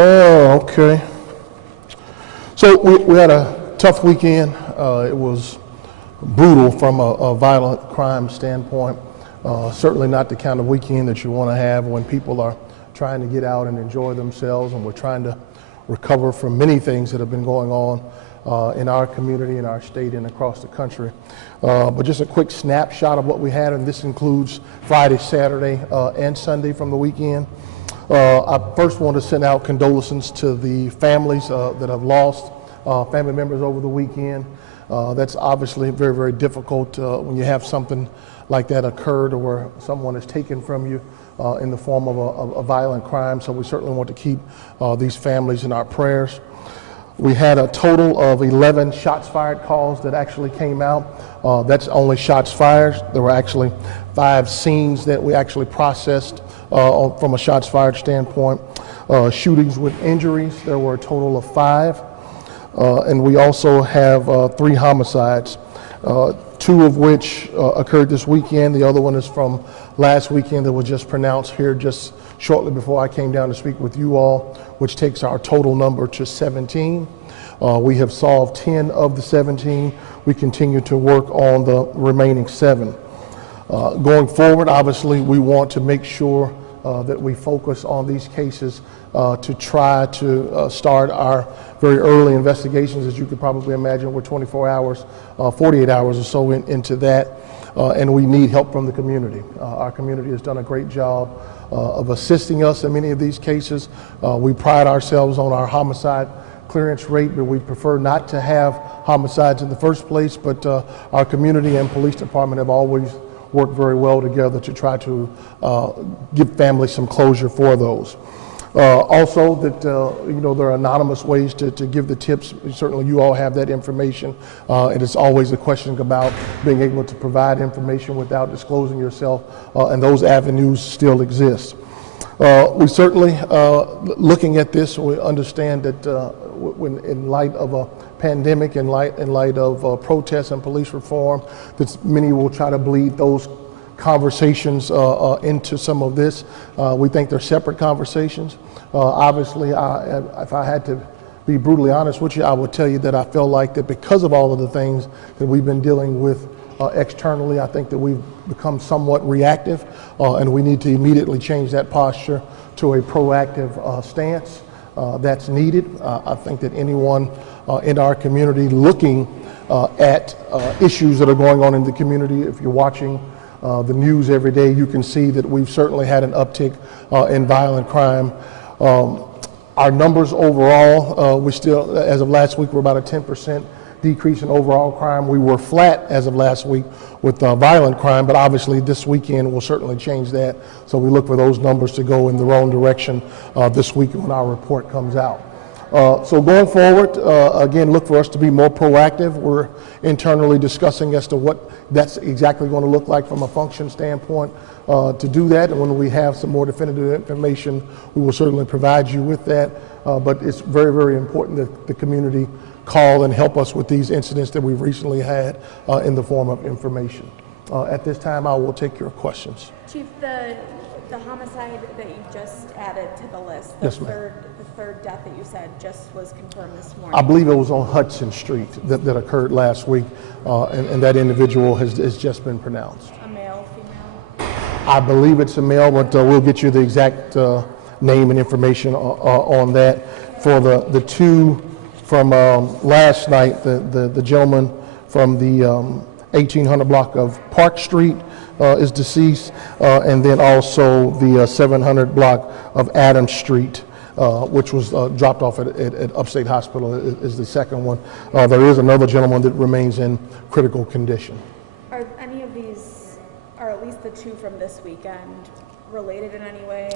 Oh, okay. So we had a tough weekend. It was brutal from a violent crime standpoint. Certainly not the kind of weekend that you want to have when people are trying to get out and enjoy themselves, and we're trying to recover from many things that have been going on in our community, in our state, and across the country. But just a quick snapshot of what we had, and this includes Friday, Saturday, and Sunday from the weekend. I first want to send out condolences to the families that have lost family members over the weekend. That's obviously very, very difficult when you have something like that occurred, or where someone is taken from you in the form of a violent crime. So we certainly want to keep these families in our prayers. We had a total of 11 shots fired calls that actually came out. That's only shots fired. There were actually 5 scenes that we actually processed from a shots fired standpoint. Shootings with injuries, there were a total of 5. And we also have 3 homicides, 2 of which occurred this weekend. The other one is from last weekend that was just pronounced here just shortly before I came down to speak with you all, which takes our total number to 17. We have solved 10 of the 17. We continue to work on the remaining 7. Going forward, obviously, we want to make sure that we focus on these cases to try to start our very early investigations. As you could probably imagine, we're 24 hours, 48 hours or so into that, and we need help from the community. Our community has done a great job of assisting us in many of these cases. We pride ourselves on our homicide clearance rate, but we prefer not to have homicides in the first place, but our community and police department have always worked very well together to try to give families some closure for those. Also, that there are anonymous ways to give the tips. Certainly you all have that information. It is always a question about being able to provide information without disclosing yourself, and those avenues still exist. We certainly, looking at this, we understand that when in light of a pandemic, in light of protests and police reform, that many will try to bleed those conversations into some of this. We think they're separate conversations. Obviously, if I had to be brutally honest with you, I would tell you that I feel like that because of all of the things that we've been dealing with externally, I think that we've become somewhat reactive, and we need to immediately change that posture to a proactive stance. That's needed. I think that anyone in our community looking at issues that are going on in the community, if you're watching the news every day, you can see that we've certainly had an uptick in violent crime. Our numbers overall, we still, as of last week, we're about a 10% decrease in overall crime. We were flat as of last week with violent crime, but obviously this weekend will certainly change that. So we look for those numbers to go in the wrong direction this week when our report comes out. So going forward, again, look for us to be more proactive. We're internally discussing as to what that's exactly going to look like from a function standpoint to do that. And when we have some more definitive information, we will certainly provide you with that. But it's very, very important that the community call and help us with these incidents that we've recently had in the form of information. At this time, I will take your questions. Chief, the homicide that you just added to the list, Yes, the third death that you said just was confirmed this morning. I believe it was on Hudson Street that occurred last week, and that individual has just been pronounced. A male, female? I believe it's a male, but we'll get you the exact name and information on that. For the 2 from last night, the gentleman from the 1800 block of Park Street is deceased, and then also the 700 block of Adams Street, which was dropped off at Upstate Hospital, is the second one. There is another gentleman that remains in critical condition. Are any of these, or at least the 2 from this weekend, related in any way?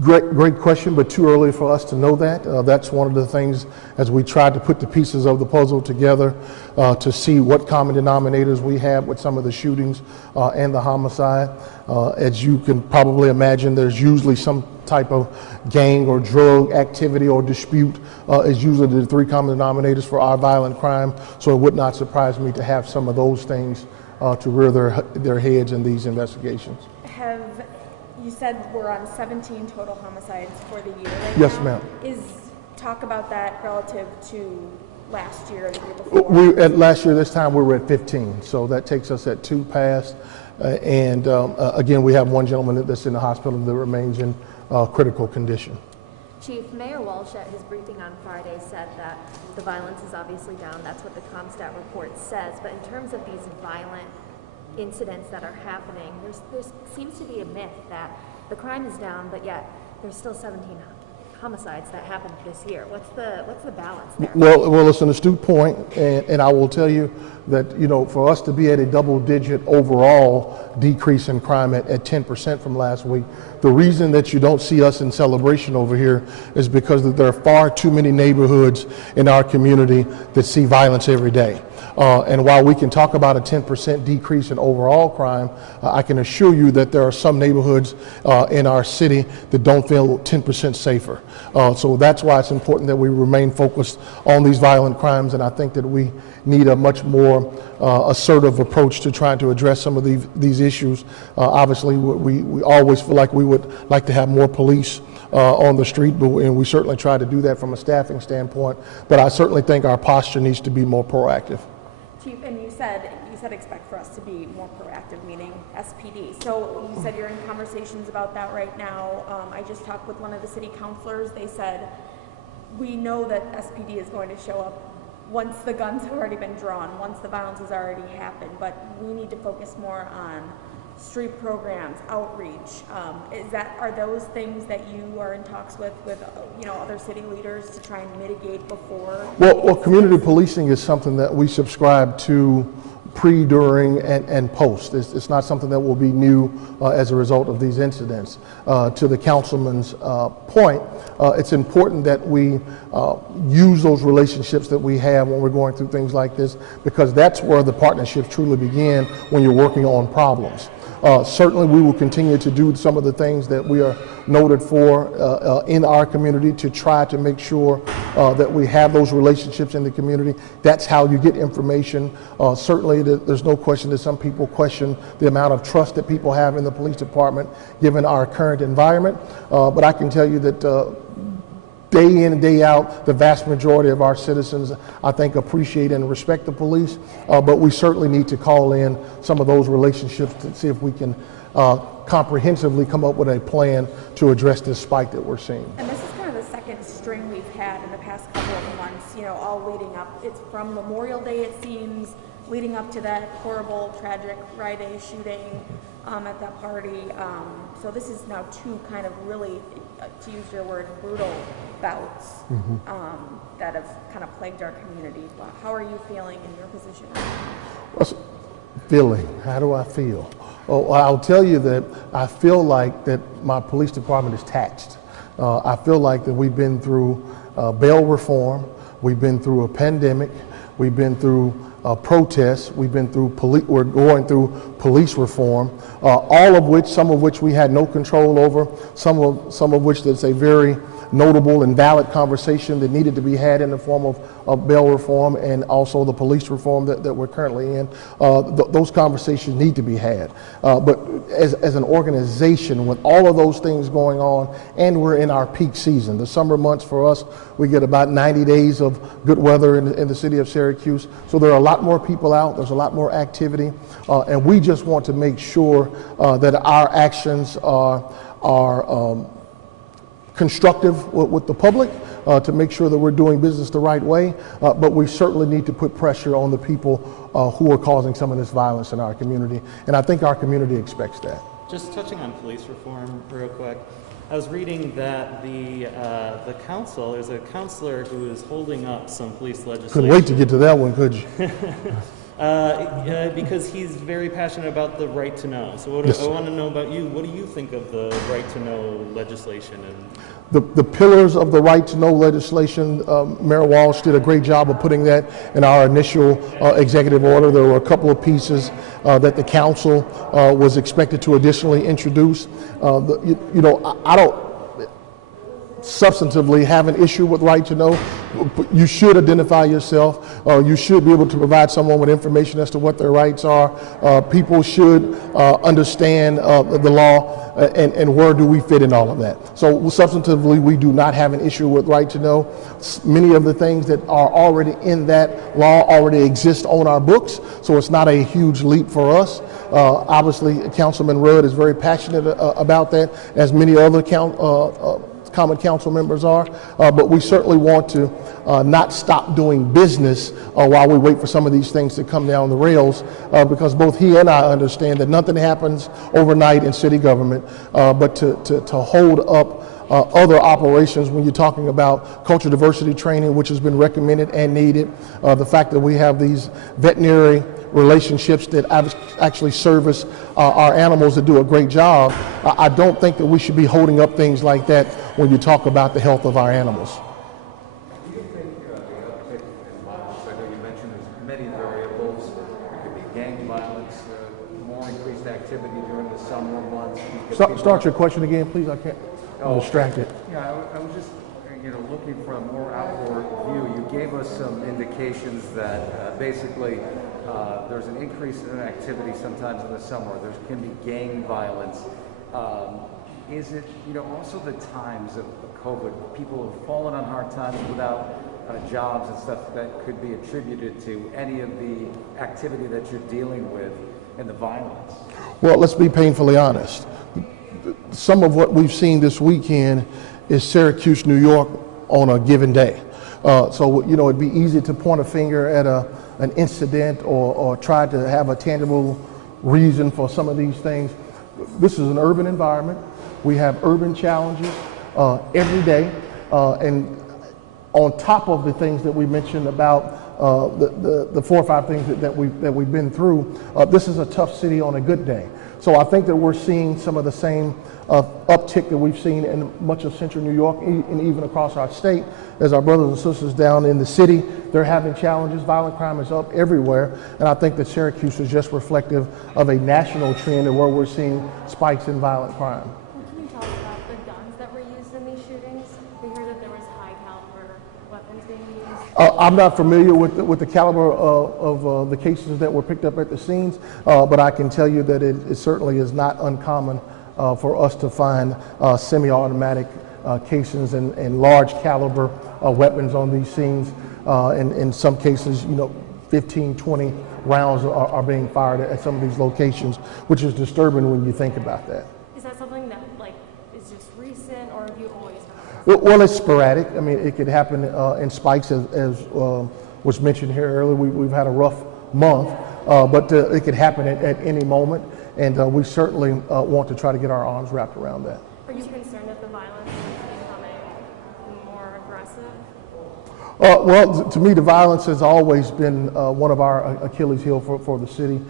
Great question, but too early for us to know that. That's one of the things as we tried to put the pieces of the puzzle together to see what common denominators we have with some of the shootings and the homicide. As you can probably imagine, there's usually some type of gang or drug activity or dispute is usually the 3 common denominators for our violent crime. So it would not surprise me to have some of those things to rear their heads in these investigations. Have you said we're on 17 total homicides for the year right Yes, now. ma'am. Talk about that relative to last year or the year before. At last year, this time we were at 15, so that takes us at 2 past. Again, we have one gentleman that's in the hospital that remains in critical condition. Chief, Mayor Walsh at his briefing on Friday said that the violence is obviously down. That's what the ComStat report says. But in terms of these violent incidents that are happening, there seems to be a myth that the crime is down, but yet there's still 17 homicides that happened this year. What's the balance there? Well, it's an astute point, and I will tell you that, you know, for us to be at a double-digit overall decrease in crime at 10% from last week, the reason that you don't see us in celebration over here is because there are far too many neighborhoods in our community that see violence every day. And while we can talk about a 10% decrease in overall crime, I can assure you that there are some neighborhoods in our city that don't feel 10% safer. So that's why it's important that we remain focused on these violent crimes, and I think that we need a much more assertive approach to trying to address some of these issues. Obviously, we always feel like we would like to have more police on the street, and we certainly try to do that from a staffing standpoint, but I certainly think our posture needs to be more proactive. Chief, and you said expect for us to be more proactive, meaning SPD. So you said you're in conversations about that right now. I just talked with one of the city councilors. They said, we know that SPD is going to show up once the guns have already been drawn, once the violence has already happened, but we need to focus more on street programs, outreach. Are those things that you are in talks with other city leaders to try and mitigate before? Well, community policing is something that we subscribe to pre, during, and post. It's not something that will be new as a result of these incidents. To the councilman's point, it's important that we use those relationships that we have when we're going through things like this, because that's where the partnerships truly begin, when you're working on problems. Certainly we will continue to do some of the things that we are noted for in our community to try to make sure that we have those relationships in the community. That's how you get information. Certainly there's no question that some people question the amount of trust that people have in the police department given our current environment. But I can tell you that day in and day out, the vast majority of our citizens, I think, appreciate and respect the police, but we certainly need to call in some of those relationships to see if we can comprehensively come up with a plan to address this spike that we're seeing. And this is kind of the second string we've had in the past couple of months, all leading up. It's from Memorial Day, it seems, leading up to that horrible, tragic Friday shooting at that party. So this is now two kind of really, to use your word, brutal bouts that have kind of plagued our community. How are you feeling in your position? Feeling, how do I feel? Oh, I'll tell you that I feel like that my police department is taxed. I feel like that we've been through bail reform, we've been through a pandemic, we've been through protests, we're going through police reform, all of which, some of which we had no control over, some of which that's a very notable and valid conversation that needed to be had in the form of bail reform and also the police reform that we're currently in. Those conversations need to be had. But as an organization, with all of those things going on, and we're in our peak season, the summer months for us, we get about 90 days of good weather in the city of Syracuse. So there are a lot more people out, there's a lot more activity, and we just want to make sure that our actions are constructive with the public, to make sure that we're doing business the right way, but we certainly need to put pressure on the people who are causing some of this violence in our community, and I think our community expects that. Just touching on police reform real quick, I was reading that the council, there's a counselor who is holding up some police legislation. Couldn't wait to get to that one, could you? Because he's very passionate about the right to know. So Yes. I want to know about you. What do you think of the right to know legislation? The pillars of the right to know legislation, Mayor Walsh did a great job of putting that in our initial executive order. There were a couple of pieces that the council was expected to additionally introduce. substantively have an issue with right to know, you should identify yourself. You should be able to provide someone with information as to what their rights are. People should understand the law and where do we fit in all of that. So substantively, we do not have an issue with right to know. Many of the things that are already in that law already exist on our books, so it's not a huge leap for us. Obviously, Councilman Rudd is very passionate about that, as many other common council members are, but we certainly want to not stop doing business while we wait for some of these things to come down the rails, because both he and I understand that nothing happens overnight in city government, but to hold up other operations when you're talking about cultural diversity training, which has been recommended and needed, the fact that we have these veterinary relationships that actually service our animals that do a great job. I don't think that we should be holding up things like that when you talk about the health of our animals. Do you think the uptick in violence, I know you mentioned there's many variables, there could be gang violence, more increased activity during the summer months. Start your question again, please. I can't, I'm distracted. Yeah, I was just looking for a more outward view. You gave us some indications that basically there's an increase in activity sometimes in the summer. There can be gang violence. Is it, also the times of COVID, people have fallen on hard times without jobs and stuff that could be attributed to any of the activity that you're dealing with and the violence? Well, let's be painfully honest. Some of what we've seen this weekend is Syracuse, New York on a given day. So, it'd be easy to point a finger at an incident or try to have a tangible reason for some of these things. This is an urban environment. We have urban challenges every day. And on top of the things that we mentioned about the 4 or 5 things that we've been through, this is a tough city on a good day. So I think that we're seeing some of the same uptick that we've seen in much of central New York and even across our state. As our brothers and sisters down in the city, they're having challenges. Violent crime is up everywhere. And I think that Syracuse is just reflective of a national trend and where we're seeing spikes in violent crime. Can you talk about the guns that were used in these shootings? We heard that there was high caliber weapons being used. I'm not familiar with the caliber of the cases that were picked up at the scenes, but I can tell you that it certainly is not uncommon for us to find semi-automatic casings and large caliber weapons on these scenes. In some cases, 15, 20 rounds are being fired at some of these locations, which is disturbing when you think about that. Is that something that is just recent, or have you always done? Well, it's sporadic. I mean, it could happen in spikes, as was mentioned here earlier. We've had a rough month, but it could happen at any moment, and we certainly want to try to get our arms wrapped around that. Are you concerned that the violence is becoming more aggressive? Well, to me, the violence has always been one of our Achilles heel for the city.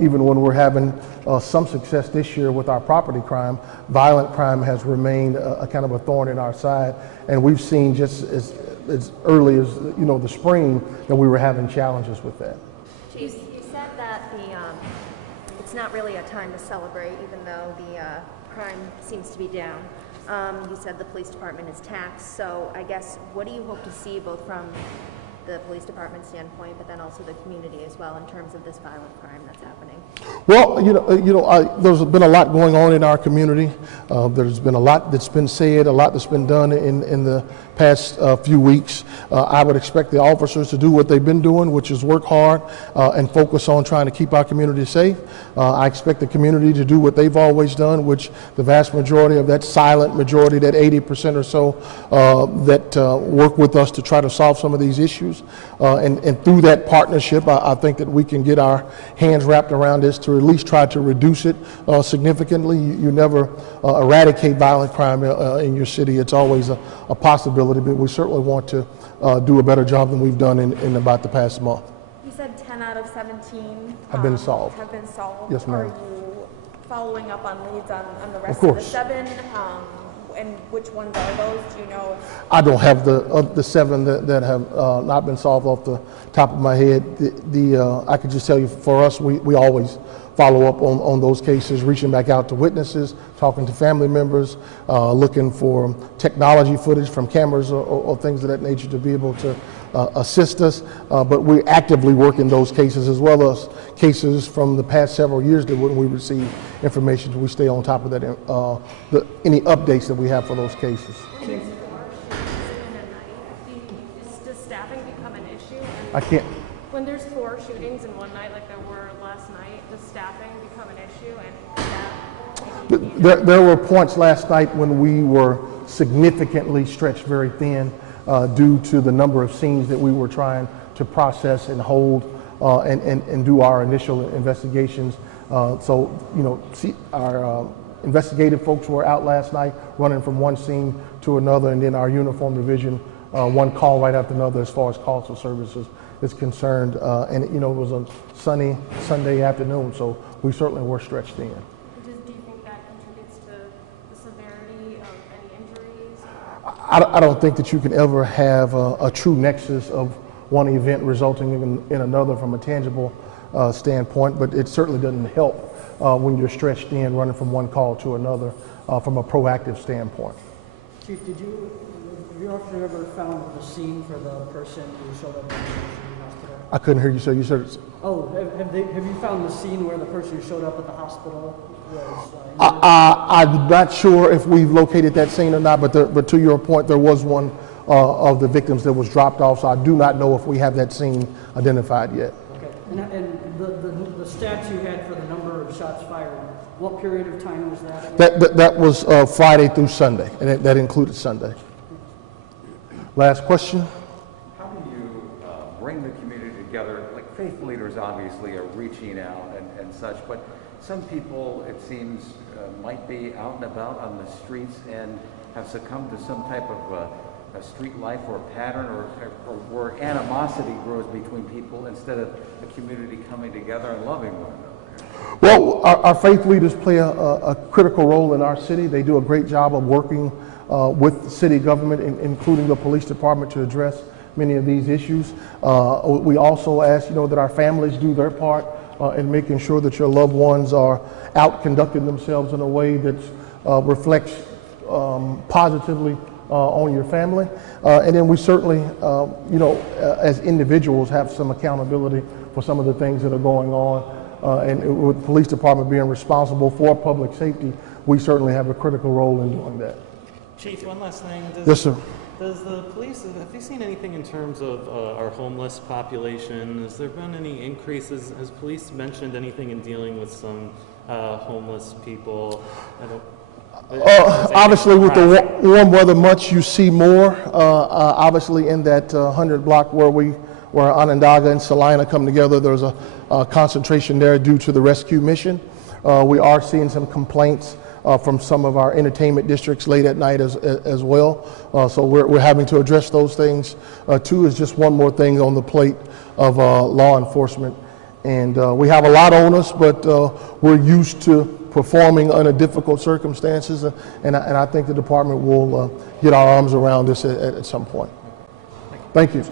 Even when we're having some success this year with our property crime, violent crime has remained a kind of a thorn in our side. And we've seen just as early as the spring that we were having challenges with that. You said that it's not really a time to celebrate, even though the crime seems to be down. You said the police department is taxed, so I guess what do you hope to see both from the police department standpoint, but then also the community as well in terms of this violent crime that's happening? Well, there's been a lot going on in our community. There's been a lot that's been said, a lot that's been done in the past few weeks. I would expect the officers to do what they've been doing, which is work hard and focus on trying to keep our community safe. I expect the community to do what they've always done, which the vast majority of that silent majority, that 80% or so that work with us to try to solve some of these issues. And through that partnership, I think that we can get our hands wrapped around this to at least try to reduce it significantly. You never eradicate violent crime in your city. It's always a possibility, but we certainly want to do a better job than we've done in about the past month. You said 10 out of 17 Have been solved. Have been solved. Yes, ma'am. Are you following up on leads on the rest Of of the course. 7? And which ones are those? Do you know? I don't have the 7 that have not been solved off the top of my head. I could just tell you, for us, we always follow up on those cases, reaching back out to witnesses, talking to family members, looking for technology footage from cameras or things of that nature to be able to assist us. But we're actively working those cases as well as cases from the past several years that when we receive information, we stay on top of that, any updates that we have for those cases. Does staffing become an issue? I can't. When there's 4 shootings in one night, like there were last night, does staffing become an issue? And There were points last night when we were significantly stretched very thin due to the number of scenes that we were trying to process and hold and do our initial investigations. So, our investigative folks were out last night running from one scene to another, and then our uniform division, one call right after another as far as calls for services is concerned. And it was a sunny Sunday afternoon, so we certainly were stretched thin. do you think that contributes to the severity of any injuries? I don't think that you can ever have a true nexus of one event resulting in another from a tangible standpoint, but it certainly doesn't help when you're stretched thin running from one call to another from a proactive standpoint. Chief, have your officer ever found the scene for the person who showed up in the hospital? I couldn't hear you, sir. You said Oh, have you found the scene where the person who showed up at the hospital was? I'm not sure if we've located that scene or not, but to your point, there was one of the victims that was dropped off, so I do not know if we have that scene identified yet. Okay, and the stats you had for the number of shots fired, what period of time was that? That was Friday through Sunday, and that included Sunday. Last question. How do you bring the community together? Like faith leaders obviously are reaching out and such, but some people, it seems, might be out and about on the streets and have succumbed to some type of a street life or a pattern or where animosity grows between people instead of the community coming together and loving one another. Well, our faith leaders play a critical role in our city. They do a great job of working with the city government, including the police department, to address many of these issues. We also ask, that our families do their part in making sure that your loved ones are out conducting themselves in a way that reflects positively on your family. And then we certainly, as individuals have some accountability for some of the things that are going on. And with the police department being responsible for public safety, we certainly have a critical role in doing that. Chief, one last thing. Yes, sir. Does the police, have you seen anything in terms of our homeless population? Has there been any increases? Has police mentioned anything in dealing with some homeless people? Obviously, with the warm weather months, you see more. Obviously, in that 100 block where Onondaga and Salina come together, there's a concentration there due to the rescue mission. We are seeing some complaints from some of our entertainment districts late at night as well. So we're having to address those things. Two is just one more thing on the plate of law enforcement. And we have a lot on us, but we're used to performing under difficult circumstances. And I think the department will get our arms around this at some point. Thank you.